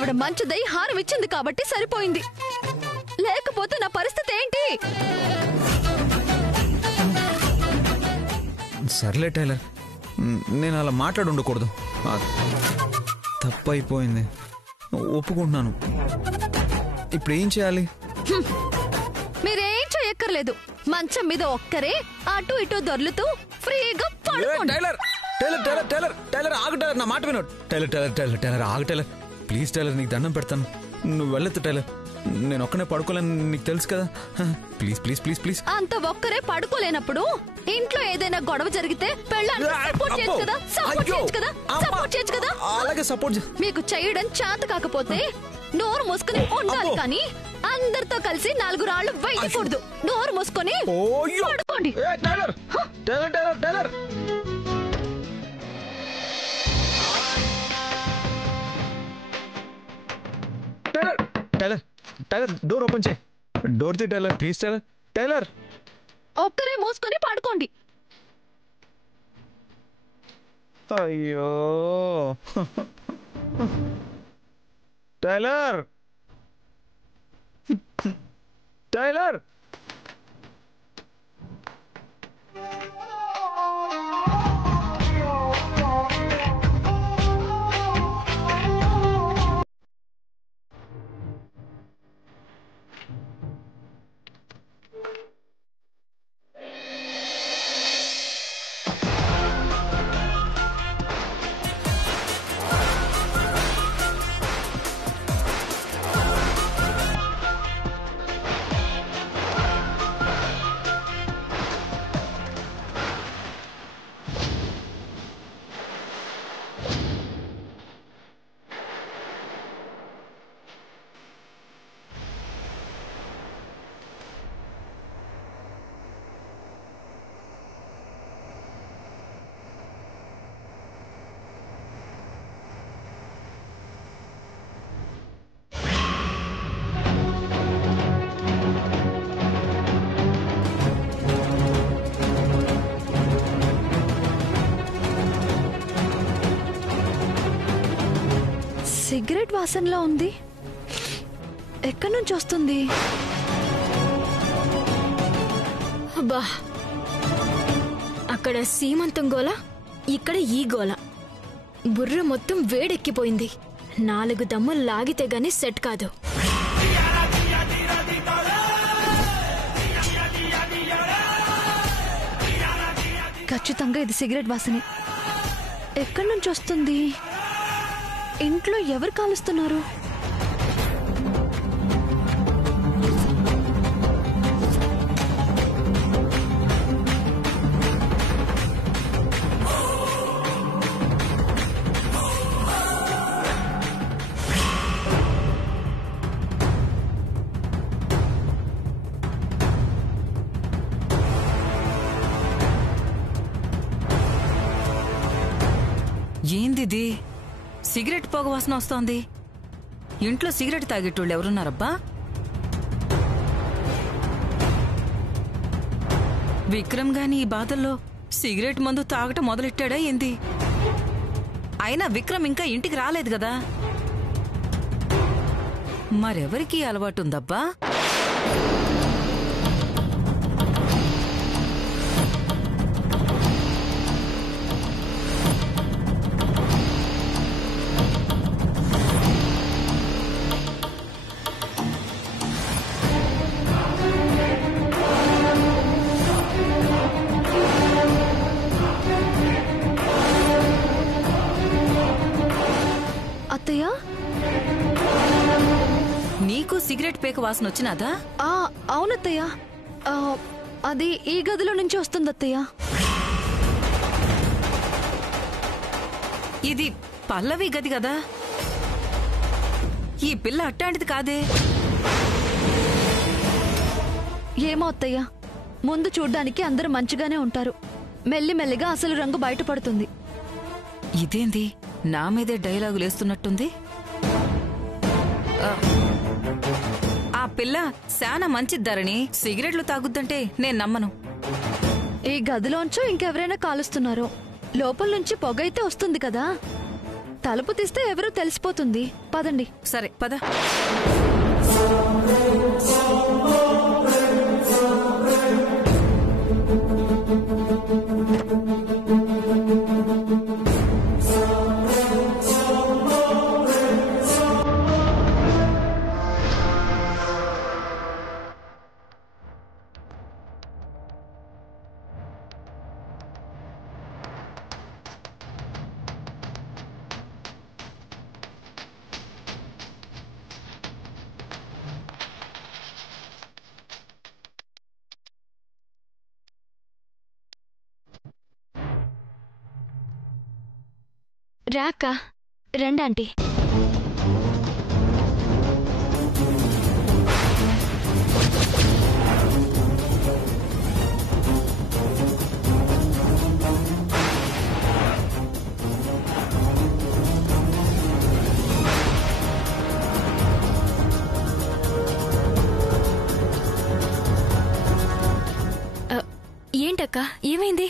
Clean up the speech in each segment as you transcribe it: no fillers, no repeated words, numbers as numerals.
ఆవిడ మంచిదై హారం ఇచ్చింది కాబట్టి సరిపోయింది, లేకపోతే నా పరిస్థితి ఏంటి? సర్లే టైలర్, నేను అలా మాట్లాడుండకూడదు. తప్పైపోయింది, ఒప్పుకుంటున్నాను. ఇప్పుడు ఏం చేయాలి? మీరేం చేయక్కర్లేదు. మంచం మీద ఒక్కరే అటు ఇటు దొర్లుతూ ఫ్రీగా పడుకోండి. Tyler Tyler Tyler Tyler Tyler ఆగు టైలర్, నా మాట విను. టైలర్ టైలర్ టైలర్ టైలర్ ఆగు టైలర్, ప్లీజ్ టైలర్, నీకు దండం పెడతాను, నువ్వు వెళ్ళొద్దు టైలర్. నేను ఒక్కనే పడుకోలేను, నీకు తెలుసు కదా. Please please please please. అంత ఒక్కరే పడుకోలేనప్పుడు ఇంట్లో ఏదైనా గొడవ జరిగితే పెళ్ళానికి సపోర్ట్ చేయొచ్చు కదా, సపోర్ట్ చేయొచ్చు కదా, సపోర్ట్ చేయొచ్చు కదా. అలాగే సపోర్ట్. మీకు చేయడం చేత కాకపోతే నోరు మూసుకుని ఉండాలి, కానీ అందరితో కలిసి 4 రాళ్లు వేయకూడదు. నోరు మూసుకొని పడుకోండి. Tyler Tyler Tyler Tyler Tyler Tyler door open చేయి, డోర్ తీ టైలర్, ప్లీజ్ టైలర్. టైలర్ ఒక్కరే మూసుకొని పడుకోండి. అయ్యో టైలర్ టైలర్ సిగరెట్ వాసనలో ఉంది. ఎక్కడి నుంచి వస్తుంది? అబ్బా, అక్కడ సీమంతం గోల, ఇక్కడ ఈ గోల. బుర్ర మొత్తం వేడెక్కిపోయింది. 4 దమ్ములు లాగితే గాని సెట్ కాదు. ఖచ్చితంగా ఇది సిగరెట్ వాసనే. ఎక్కడి నుంచి వస్తుంది? ఇంట్లో ఎవరు కాలుస్తున్నారు? ఏందిది? సిగరెట్ పొగ వాసన వస్తోంది. ఇంట్లో సిగరెట్ తాగేటోళ్ళు ఎవరున్నారబ్బా? విక్రమ్ గాని ఈ బాధల్లో సిగరెట్ మందు తాగటం మొదలెట్టాడా ఏంది? అయినా విక్రమ్ ఇంకా ఇంటికి రాలేదు కదా, మరెవరికి అలవాటుందబ్బా? అత్తయ్య, నీకు సిగరెట్ పేక వాసన వచ్చినాదా? అవునత్తయ్య, అది ఈ గదిలో నుంచి వస్తుంది అత్తయ్య. ఇది పల్లవి గది కదా, ఈ పిల్ల అట్టాంటిది కాదే. ఏమో అత్తయ్య, ముందు చూడ్డానికి అందరూ మంచిగానే ఉంటారు, మెల్లిమెల్లిగా అసలు రంగు బయటపడుతుంది. ఇదేంది నా మీదే డైలాగులు వేస్తున్నట్టుంది? ఆ పిల్ల శానా మంచిద్దరని సిగరెట్లు తాగుద్దంటే నేను నమ్మను. ఈ గదిలోంచో ఇంకెవరైనా కాలుస్తున్నారో, లోపల నుంచి పొగ అయితే వస్తుంది కదా, తలుపు తీస్తే ఎవరో తెలిసిపోతుంది. పదండి. సరే పద. రాక రండి. ఏంటక్క, ఏమైంది?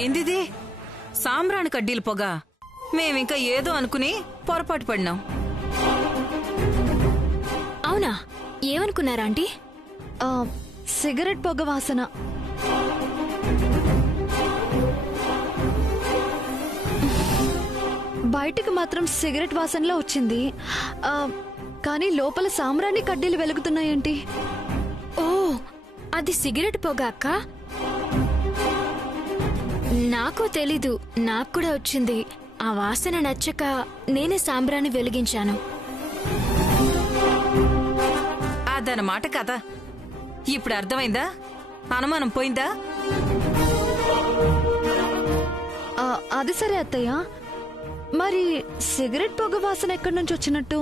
ఏందిది? సాంబ్రాణి కడ్డీలు పొగ. మేమింకా ఏదో అనుకుని పొరపాటు పడినాం. అవునా? ఏమనుకున్నారా ఆంటీ? సిగరెట్ పొగ వాసన. బయటికి మాత్రం సిగరెట్ వాసనలో వచ్చింది. కానీ లోపల సాంబ్రాణి కడ్డీలు వెలుగుతున్నాయేంటి? ఓ, అది సిగరెట్ పొగ అక్క. నాకు తెలీదు, నాకు కూడా వచ్చింది. ఆ వాసన నచ్చక నేనే సాంబ్రాణి వెలిగించాను. అదనమాట కథ. ఇప్పుడు అర్థమైందా? అనుమానం పోయిందా? అది సరే అత్తయ్య, మరి సిగరెట్ పొగ వాసన ఎక్కడి నుంచి వచ్చినట్టు?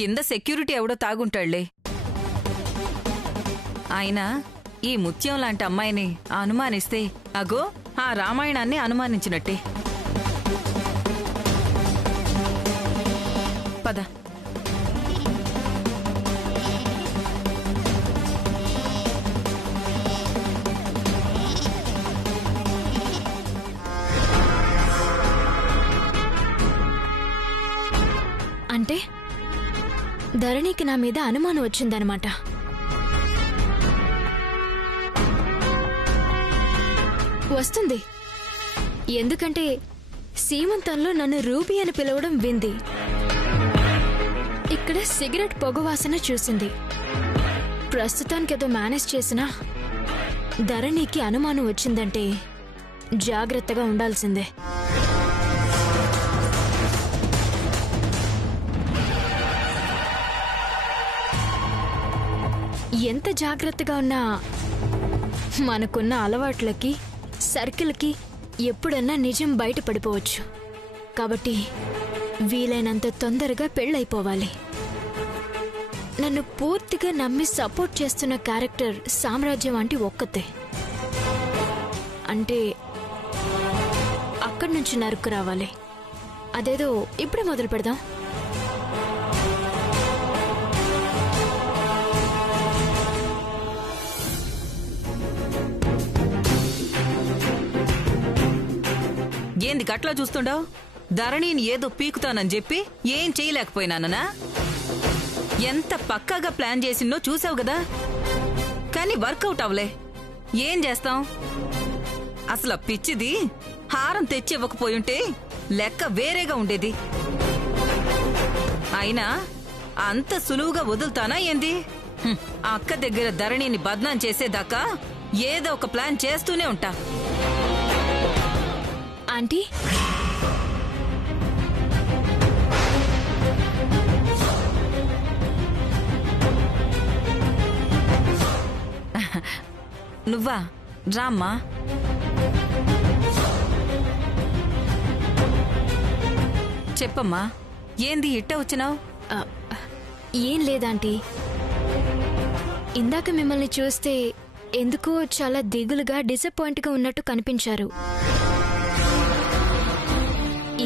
కింద సెక్యూరిటీ ఎవడో తాగుంటాళ్లే. అయినా ఈ ముత్యం లాంటి అమ్మాయిని అనుమానిస్తే అగో ఆ రామాయణాన్ని అనుమానించినట్టే. పద. అంటే ధరణికి నా మీద అనుమానం వచ్చిందనమాట. వస్తుంది. ఎందుకంటే సీమంతంలో నన్ను రూబీ అని పిలవడం వింది. ఇక్కడ సిగరెట్ పొగ వాసన చూసింది. ప్రస్తుతానికేదో మేనేజ్ చేసినా ధరణికి అనుమానం వచ్చిందంటే జాగ్రత్తగా ఉండాల్సిందే. ఎంత జాగ్రత్తగా ఉన్నా మనకున్న అలవాట్లకి, సర్కిల్కి ఎప్పుడన్నా నిజం బయటపడిపోవచ్చు. కాబట్టి వీలైనంత తొందరగా పెళ్ళైపోవాలి. నన్ను పూర్తిగా నమ్మి సపోర్ట్ చేస్తున్న క్యారెక్టర్ సామ్రాజ్యం అంటే ఒక్కతే. అంటే అక్కడి నుంచి నరుకు రావాలి. అదేదో ఇప్పుడే మొదలు పెడదాం. ఏంది గట్లా చూస్తుండావు? ధరణిని ఏదో పీకుతానని చెప్పి ఏం చేయలేకపోయినాననా? ఎంత పక్కాగా ప్లాన్ చేసిందో చూసావు కదా. కానీ వర్కౌట్ అవలే. ఏం చేస్తాం? అసలు పిచ్చిది హారం తెచ్చి ఇవ్వకపోయుంటే లెక్క వేరేగా ఉండేది. అయినా అంత సులువుగా వదులుతానా ఏంది? అక్క దగ్గర ధరణిని బద్నాం చేసేదాకా ఏదో ఒక ప్లాన్ చేస్తూనే ఉంటా. ఆంటీ, నువ్వా రామ్మా. చెప్పమ్మా, ఏంది ఇట్ట వచ్చినావు? ఏం లేదాంటీ, ఇందాక మిమ్మల్ని చూస్తే ఎందుకో చాలా దిగులుగా డిసప్పాయింట్గా ఉన్నట్టు కనిపించారు.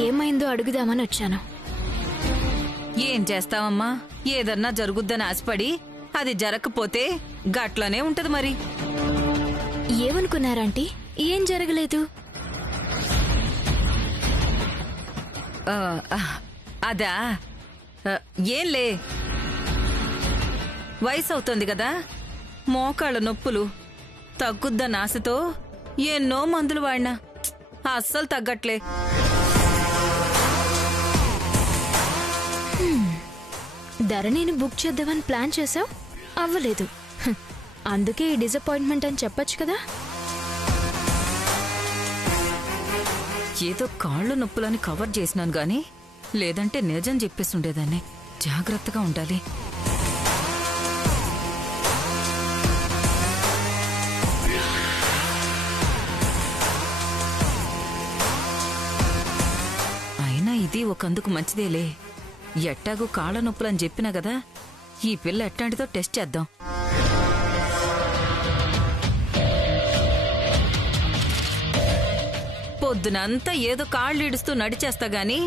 ఏమైందో అడుగుదామని వచ్చాను. ఏం చేస్తావమ్మా, ఏదన్నా జరుగుద్దని ఆశపడి అది జరగకపోతే గట్లనే ఉంటది మరి. ఏమనుకున్నారంటీ? ఏం జరగలేదు. అదా ఏంలే, వయసు అవుతోంది కదా, మోకాళ్ళ నొప్పులు తగ్గుద్దన్న ఆశతో ఎన్నో మందులు వాడినా అస్సలు తగ్గట్లే. ధరణిని బుక్ చేద్దామని ప్లాన్ చేసావు, అవ్వలేదు. అందుకే ఈ డిసప్పాయింట్మెంట్ అని చెప్పొచ్చు కదా. ఏదో కాళ్ళు నొప్పులని కవర్ చేసినాను గాని లేదంటే నిజం చెప్పేస్తుండేదాన్ని. జాగ్రత్తగా ఉండాలి. అయినా ఇది ఒకందుకు మంచిదేలే. ఎట్టాగూ కాళ్ళ నొప్పులని చెప్పినా కదా, ఈ పిల్ల ఎట్టాంటిదో టెస్ట్ చేద్దాం. పొద్దునంతా ఏదో కాళ్ళు ఇడుస్తూ నడిచేస్తా గాని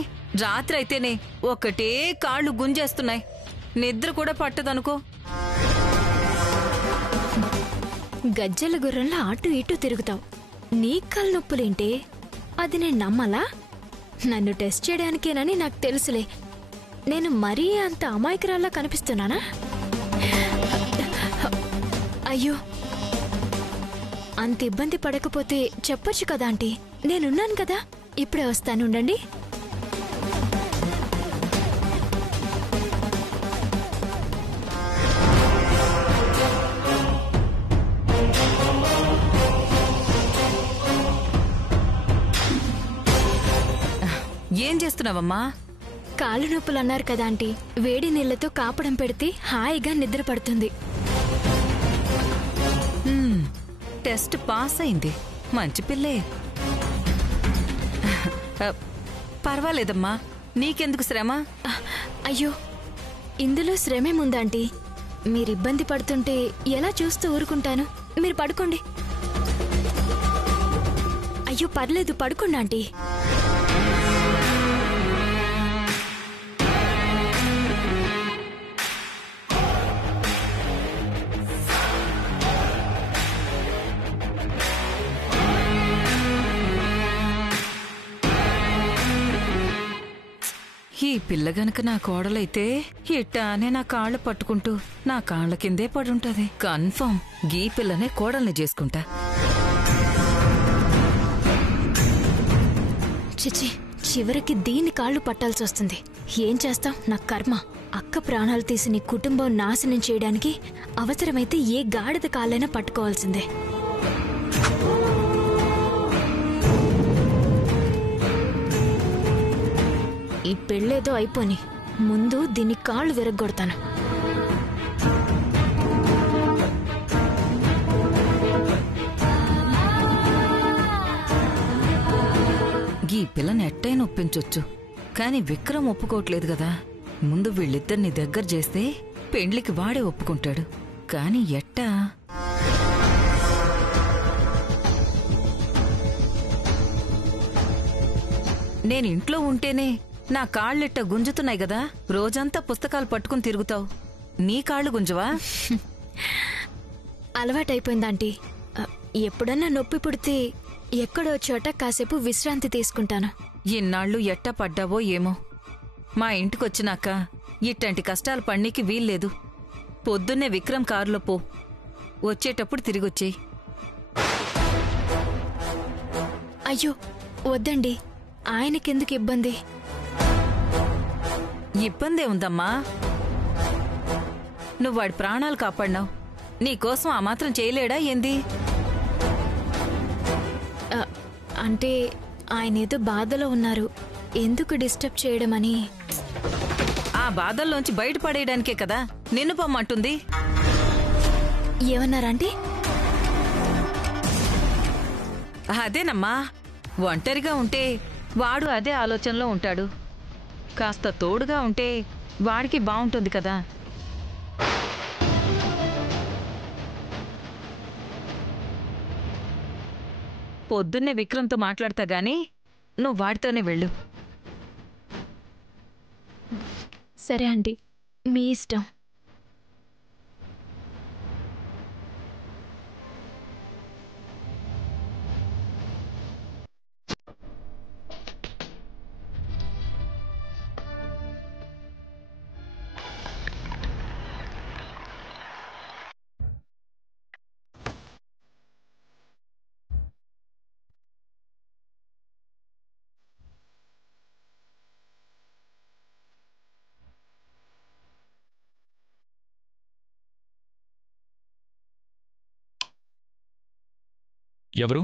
రాత్రి అయితేనే ఒకటే కాళ్ళు గుంజేస్తున్నాయి. నిద్ర కూడా పట్టదనుకో. గజ్జల గుర్రంలో అటు ఇటు తిరుగుతావు, నీ కాళ్ళ నొప్పులేంటే? అది నేను నమ్మలా? నన్ను టెస్ట్ చేయడానికేనని నాకు తెలుసులే. నేను మరీ అంత అమాయకురాల్లా కనిపిస్తున్నానా? అయ్యో, అంత ఇబ్బంది పడకపోతే చెప్పొచ్చు కదా ఆంటీ, నేనున్నాను కదా. ఇప్పుడే వస్తాను, ఉండండి. ఏం చేస్తున్నావమ్మా? కాళ్ళు నొప్పులు అన్నారు కదా ఆంటీ, వేడి నీళ్లతో కాపడం పెడితే హాయిగా నిద్ర పడుతుంది. టెస్ట్ పాస్ అయింది, మంచి పిల్లే. పర్వాలేదమ్మా, నీకెందుకు శ్రమ? అయ్యో, ఇందులో శ్రమేముందాంటీ? మీరు ఇబ్బంది పడుతుంటే ఎలా చూస్తూ ఊరుకుంటాను? మీరు పడుకోండి. అయ్యో పర్లేదు, పడుకోండి ఆంటీ. ఈ పిల్ల గనక నా కోడలైతే ఇట్టానే నా కాళ్ళు పట్టుకుంటూ నా కాళ్ళ కిందే పడుంటది. కన్ఫర్మ్ గీ పిల్లనే కోడల్ని చేసుకుంటా. చిచి, చివరికి దీని కాళ్ళు పట్టాల్సి వస్తుంది. ఏం చేస్తాం, నా కర్మ. అక్క ప్రాణాలు తీసి నీ కుటుంబం నాశనం చేయడానికి అవసరమైతే ఏ గాడిద కాళ్ళైనా పట్టుకోవాల్సిందే. ఈ పెళ్ళేదో అయిపోని ముందు దీని కాళ్ళు విరగ్గొడతాను. గీ పిల్లని ఎట్టైనా ఒప్పించొచ్చు, కాని విక్రమ్ ఒప్పుకోవట్లేదు కదా. ముందు వీళ్ళిద్దరిని దగ్గర చేస్తే పెండ్లికి వాడే ఒప్పుకుంటాడు. కాని ఎట్టా? నేనింట్లో ఉంటేనే నా కాళ్ళెట్ట గుంజుతున్నాయి కదా. రోజంతా పుస్తకాలు పట్టుకుని తిరుగుతావు, నీ కాళ్ళు గుంజవా? అలవాటైపోయిందాంటీ. ఎప్పుడన్నా నొప్పి పుడితే ఎక్కడో చోట కాసేపు విశ్రాంతి తీసుకుంటాను. ఇన్నాళ్ళు ఎట్టా పడ్డావో ఏమో. మా ఇంటికొచ్చినాక ఇట్టంటి కష్టాలు పడ్నీకి వీల్లేదు. పొద్దున్నే విక్రమ్ కారులో పో, వచ్చేటప్పుడు తిరిగొచ్చేయి. అయ్యో వద్దండి, ఆయనకెందుకు ఇబ్బంది? ఇబ్బందే ఉందమ్మా. నువ్వు వాడి ప్రాణాలు కాపాడినావు, నీకోసం ఆ మాత్రం చేయలేడా ఏంది? అంటే ఆయనేదో బాధలో ఉన్నారు, ఎందుకు డిస్టర్బ్ చేయడమని. ఆ బాధల్లోంచి బయటపడేయడానికే కదా నిన్ను పొమ్మంటుంది. ఏమన్నారంటే? అదేనమ్మా, ఒంటరిగా ఉంటే వాడు అదే ఆలోచనలో ఉంటాడు. కాస్త తోడుగా ఉంటే వాడికి బాగుంటుంది కదా. పొద్దున్నే విక్రమ్తో మాట్లాడతా గాని నువ్వు వాడితోనే వెళ్ళు. సరే ఆంటీ, మీ ఇష్టం. ఎవరు?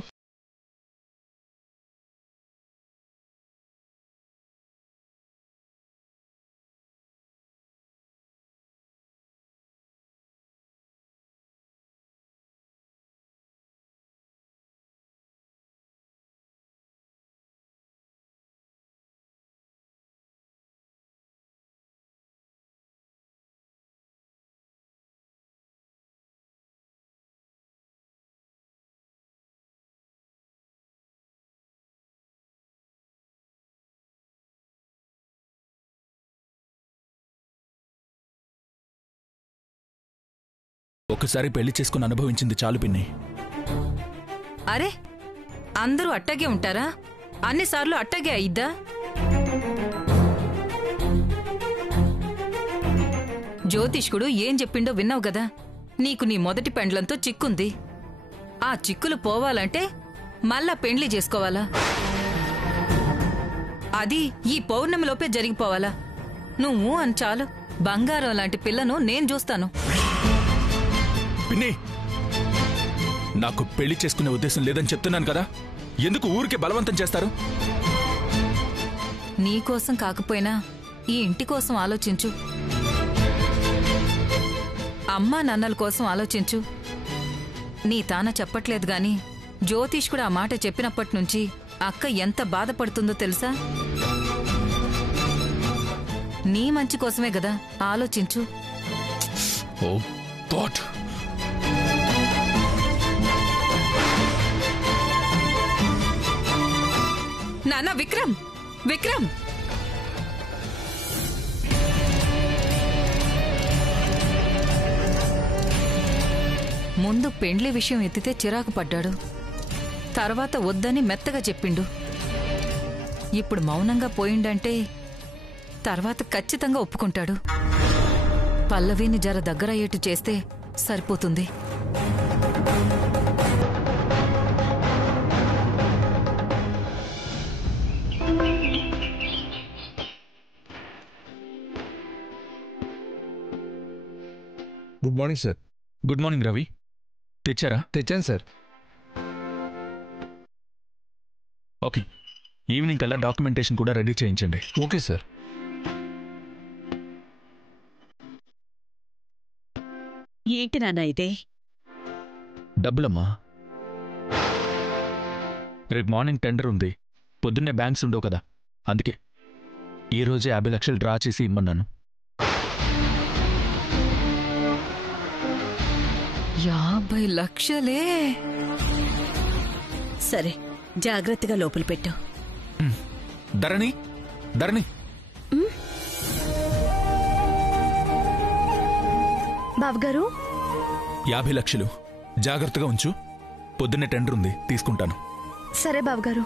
ఒకసారి పెళ్లి చేసుకుని అనుభవించింది చాలు పిన్ని. అరే, అందరూ అట్టాగే ఉంటారా? అన్నిసార్లు అట్టాగే అయిద్దా? జ్యోతిష్కుడు ఏం చెప్పిండో విన్నావు గదా. నీకు నీ మొదటి పెండ్లంతో చిక్కుంది. ఆ చిక్కులు పోవాలంటే మళ్ళా పెండ్లి చేసుకోవాలా? అది ఈ పౌర్ణమిలోపే జరిగిపోవాలా? నువ్వు అని చాలు, బంగారం లాంటి పిల్లను నేను చూస్తాను. పిన్ని, నాకు పెళ్లి చేసుకునే ఉద్దేశం లేదని చెప్తున్నాను కదా, ఎందుకు ఊరికే బలవంతం చేస్తారు? నీకోసం కాకపోయినా ఈ ఇంటి కోసం ఆలోచించు. అమ్మా నాన్నల కోసం ఆలోచించు. నీ తాన చెప్పట్లేదు గాని జ్యోతిష్ కూడా ఆ మాట చెప్పినప్పటి నుంచి అక్క ఎంత బాధపడుతుందో తెలుసా? నీ మంచి కోసమే గదా, ఆలోచించు. ఓ గాడ్. నాన్న విక్రమ్, విక్రమ్! ముందు పెండ్లి విషయం ఎత్తితే చిరాకు పడ్డాడు. తర్వాత వద్దని మెత్తగా చెప్పిండు. ఇప్పుడు మౌనంగా పోయిండంటే తర్వాత ఖచ్చితంగా ఒప్పుకుంటాడు. పల్లవిని జర దగ్గరయ్యేట్టు చేస్తే సరిపోతుంది. Good morning sir. Good morning Ravi. తెచ్చారా? తెచ్చాను సార్. ఓకే, ఈవినింగ్ కల్లా డాక్యుమెంటేషన్ కూడా రెడీ చేయించండి. Okay sir. ఏంటి నాన్న ఇదే? డబ్బులమ్మా. రేపు మార్నింగ్ టెండర్ ఉంది. పొద్దున్నే బ్యాంక్స్ ఉండవు కదా, అందుకే ఈరోజే 50 లక్షలు డ్రా చేసి ఇమ్మన్నాను. 50 లక్షలే? సరే, జాగ్రత్తగా లోపల పెట్టు. ధరణి, ధరణి, బావగారు 50 లక్షలు జాగ్రత్తగా ఉంచు. పొద్దున్నే టెండర్ ఉంది, తీసుకుంటాను. సరే బావగారు.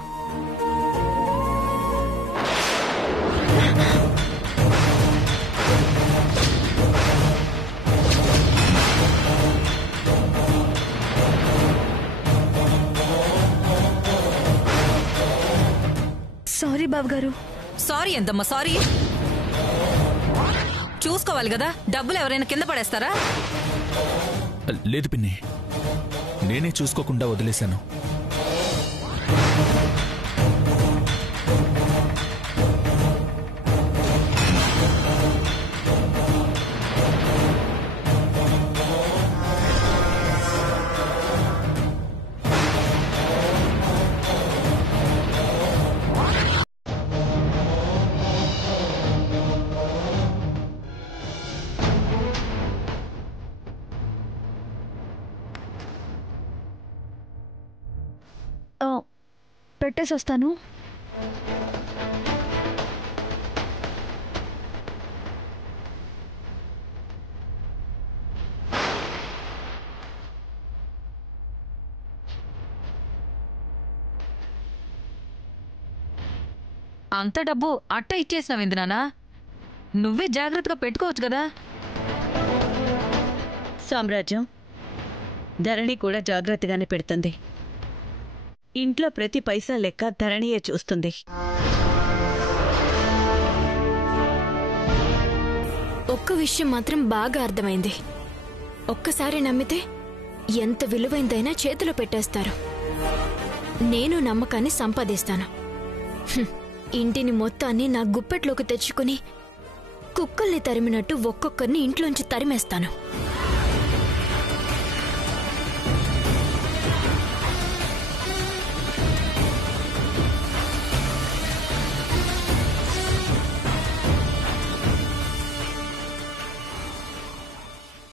సారీ బావగారు. సారీ ఎంతమ్మా? సారీ చూసుకోవాలి కదా, డబ్బులు ఎవరైనా కింద పడేస్తారా? లేదు పిన్ని, నేనే చూసుకోకుండా వదిలేశాను. పెట్టేసి వస్తాను. అంత డబ్బు అట్ట ఇచ్చేసినావు ఏంది నానా? నువ్వే జాగ్రత్తగా పెట్టుకోవచ్చు కదా. సామ్రాజ్యం ధరణి కూడా జాగ్రత్తగానే పెడుతుంది. ఇంట్లో ప్రతి పైసా లెక్క ధరణియే చూస్తుంది. ఒక్క విషయం మాత్రం బాగా అర్థమైంది. ఒక్కసారి నమ్మితే ఎంత విలువైందైనా చేతిలో పెట్టేస్తారు. నేను నమ్మకాన్ని సంపాదిస్తాను. ఇంటిని మొత్తాన్ని నా గుప్పెట్లోకి తెచ్చుకుని కుక్కల్ని తరిమినట్టు ఒక్కొక్కరిని ఇంట్లోంచి తరిమేస్తాను.